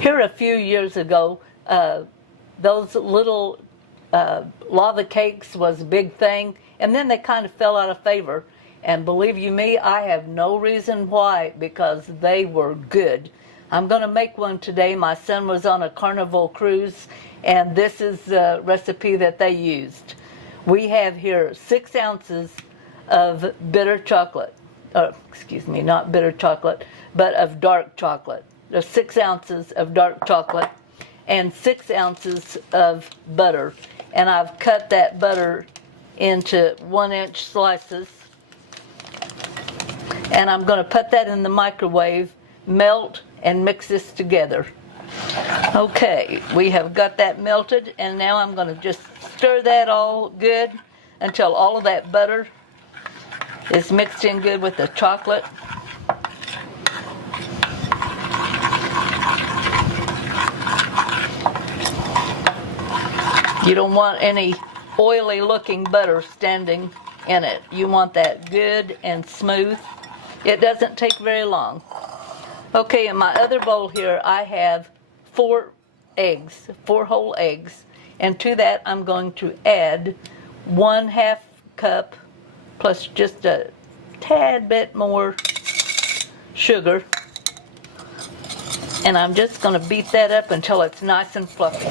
Here a few years ago, those little lava cakes was a big thing, and then they kind of fell out of favor. And believe you me, I have no reason why, because they were good. I'm going to make one today. My son was on a Carnival cruise, and this is the recipe that they used. We have here 6 ounces of bitter chocolate. Excuse me, not bitter chocolate, but of dark chocolate. There's 6 ounces of dark chocolate and 6 ounces of butter. And I've cut that butter into 1-inch slices. And I'm going to put that in the microwave, melt, and mix this together. Okay, we have got that melted, and now I'm going to just stir that all good until all of that butter is mixed in good with the chocolate. You don't want any oily looking butter standing in it. You want that good and smooth. It doesn't take very long. Okay, in my other bowl here I have 4 eggs, 4 whole eggs, and to that I'm going to add 1/2 cup plus just a tad bit more sugar. And I'm just going to beat that up until it's nice and fluffy.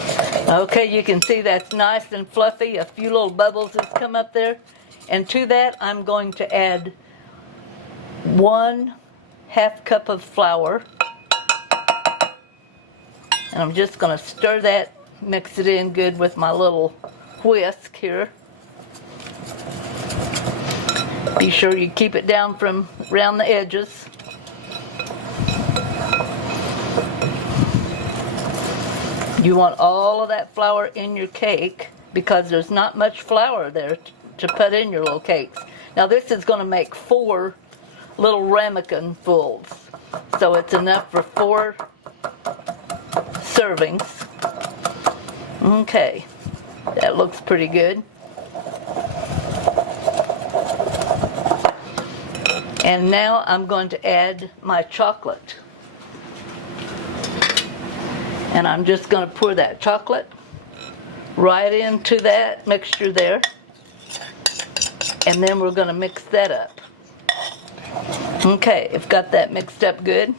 Okay, you can see that's nice and fluffy. A few little bubbles has come up there. And to that, I'm going to add 1/2 cup of flour. And I'm just going to stir that, mix it in good with my little whisk here. Be sure you keep it down from around the edges. You want all of that flour in your cake because there's not much flour there to put in your little cakes. Now this is going to make 4 little ramekin fulls. So it's enough for 4 servings. Okay, that looks pretty good. And now I'm going to add my chocolate. And I'm just going to pour that chocolate right into that mixture there. And then we're going to mix that up. Okay, I've got that mixed up good.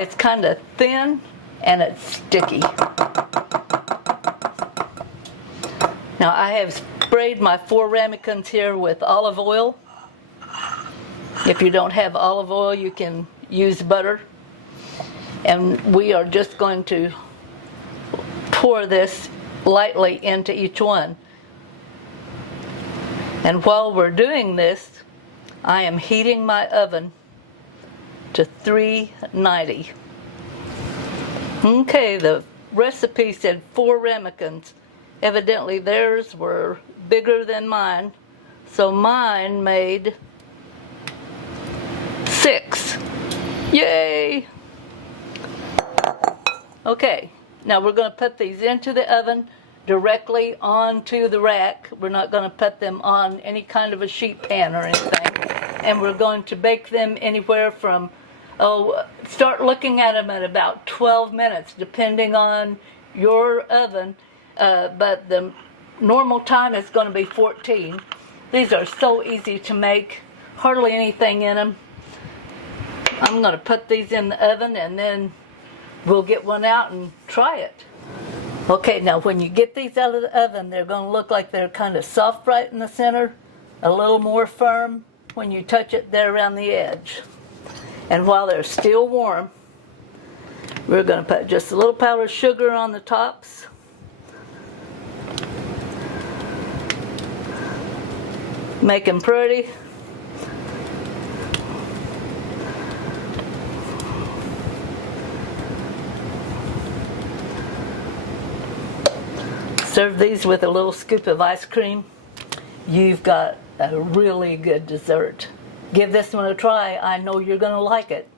It's kind of thin and it's sticky. Now I have sprayed my 4 ramekins here with olive oil. If you don't have olive oil, you can use butter. And we are just going to pour this lightly into each one. And while we're doing this, I am heating my oven to 390. Okay, the recipe said 4 ramekins. Evidently theirs were bigger than mine, so mine made 6. Yay! Okay, now we're going to put these into the oven directly onto the rack. We're not going to put them on any kind of a sheet pan or anything. And we're going to bake them anywhere from, start looking at them at about 12 minutes, depending on your oven. But the normal time is going to be 14. These are so easy to make, hardly anything in them. I'm going to put these in the oven and then we'll get one out and try it. Okay, now when you get these out of the oven, they're going to look like they're kind of soft right in the center, a little more firm when you touch it there around the edge. And while they're still warm, we're going to put just a little powdered sugar on the tops. Make them pretty. Serve these with a little scoop of ice cream. You've got a really good dessert. Give this one a try. I know you're going to like it.